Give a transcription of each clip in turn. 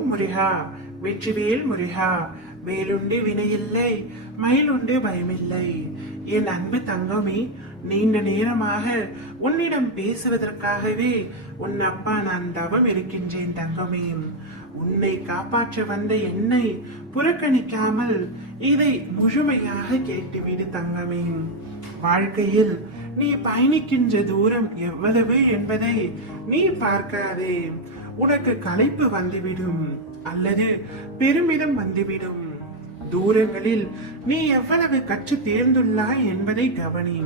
ஓம் முருகா, வெற்றிவேல் முருகா. வேலுண்டு வினையில்லை, மயிலுண்டு பயமில்லை. என் அன்பு தங்கமே, நீண்ட நேரமாக உன்னிடம் பேசுவதற்காகவே உன் அப்பா நான் தவம் இருக்கின்றேன் தங்கமே. உன்னை காப்பாற்ற வந்த என்னை புறக்கணிக்காமல் இதை முழுமையாக கேட்டுவிடு தங்கமே. வாழ்க்கையில் நீ பயணிக்கின்ற தூரம் எவ்வளவு என்பதை நீ பார்க்காதே. உனக்கு களைப்பு வந்துவிடும் அல்லது பெருமிதம் வந்துவிடும். தூரங்களில் நீ எவ்வளவு கற்று தேர்ந்துள்ளாய் என்பதை கவனி.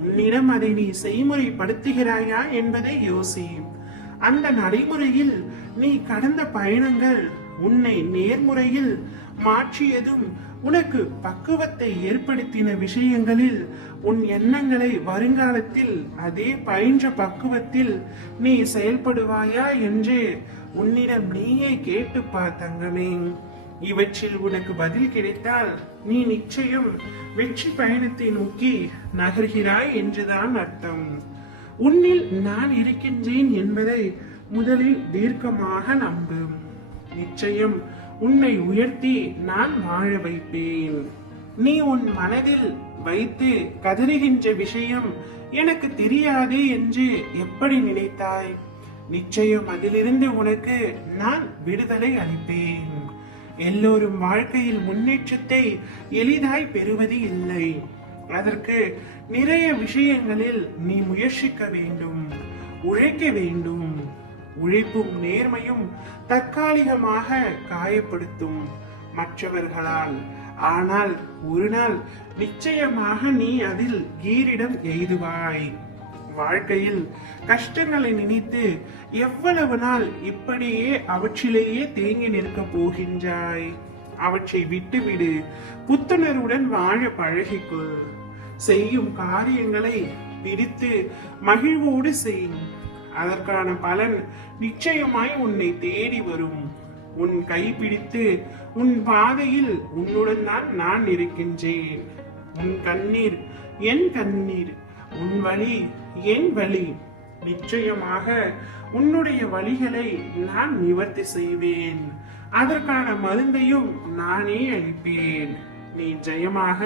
உன்னிடம் அதை நீ செய்முறைப்படுத்துகிறாயா என்பதை யோசி. அந்த நடைமுறையில் நீ கடந்த பயணங்கள் உன்னை நேர்முறையில் மாற்றியதும், உனக்கு பக்குவத்தை ஏற்படுத்தின விஷயங்களில் உன் எண்ணங்களை வருங்காலத்தில் அதே பயின்ற பக்குவத்தில் நீ செயல்படுவாயா என்று உன்னிடம் நீயே கேட்டுப்பார் தங்கமே. இவற்றில் உனக்கு பதில் கிடைத்தால் நீ நிச்சயம் வெற்றி பயணத்தை நோக்கி நகர்கிறாய் என்றுதான் அர்த்தம். உன்னில் நான் இருக்கின்றேன் என்பதை முதலில் தீர்க்கமாக நம்பு. நிச்சயம் உன்னை உயர்த்தி நான் வாழ வைப்பேன். நீ உன் மனதில் வைத்து கதறுகின்ற விஷயம் எனக்கு தெரியாதே என்று எப்படி நினைத்தாய்? நிச்சயம் அதிலிருந்து உனக்கு நான் விடுதலை அளிப்பேன். எல்லோரும் வாழ்க்கையில் முன்னேற்றத்தை எளிதாய் பெறுவது இல்லை. அதற்கு நிறைய விஷயங்களில் நீ முயற்சிக்க வேண்டும், உழைக்க வேண்டும். உழைப்பும் நேர்மையும் தற்காலிகமாக காயப்படுத்தும் மற்றவர்களால். ஆனால் ஒரு நாள் நிச்சயமாக நீ அதில் கீரிடம் எய்துவாய். வாழ்க்கையில் கஷ்டங்களை நினைத்து எவ்வளவு நாள் இப்படியே அவற்றிலேயே தேங்கி நிற்க போகின்றாய்? அவற்றை விட்டுவிடு. புத்துணர்வுடன் வாழ பழகிக்கொள். செய்யும் காரியங்களை பிடித்து மகிழ்வோடு செய். அதற்கான பலன் நிச்சயமாய் உன்னை தேடி வரும். உன் கை பிடித்து உன் பாதையில் உன்னுடன் தான் நான் இருக்கின்றேன். உன் கண்ணீர் என் கண்ணீர், உன் வலி என் வலி. நிச்சயமாக உன்னுடைய வலிகளை நான் நிவர்த்தி செய்வேன். அதற்கான மருந்தையும் நானே அளிப்பேன். நீ ஜெயமாக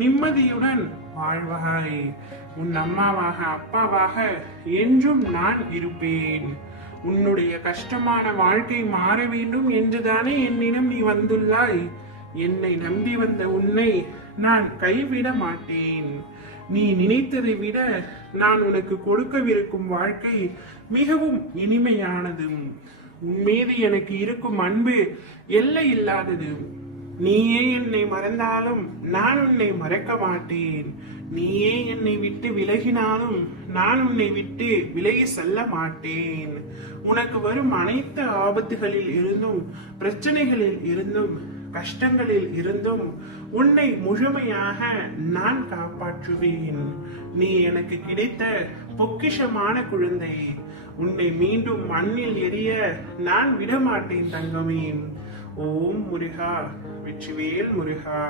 நிம்மதியுடன் வாழ்வாய். உன் அம்மாவாக அப்பாவாக என்றும் நான் இருப்பேன். உன்னுடைய கஷ்டமான வாழ்க்கை மாற வேண்டும் என்றுதானே என்னிடம் நீ வந்துள்ளாய். என்னை நம்பி வந்த உன்னை நான் கைவிட மாட்டேன். நீ நினைத்ததை விட நான் உனக்கு கொடுக்கவிருக்கும் வாழ்க்கை மிகவும் இனிமையானது. உன் மீது எனக்கு இருக்கும் அன்பு எல்லை இல்லாதது. நீயே என்னை மறந்தாலும் நான் உன்னை மறக்க மாட்டேன். நீயே என்னை விட்டு விலகினாலும் நான் உன்னை விட்டு விலகி செல்ல மாட்டேன். உனக்கு வரும் அனைத்து ஆபத்துகளில் இருந்தும், பிரச்சனைகளில் இருந்தும், கஷ்டங்களில் இருந்தும் உன்னை முழுமையாக நான் காப்பாற்றுவேன். நீ எனக்கு கிடைத்த பொக்கிஷமான குழந்தை. உன்னை மீண்டும் மண்ணில் எரிய நான் விடமாட்டேன் தங்கமே. ஓம் முருகா, வெற்றிவேல் முருகா.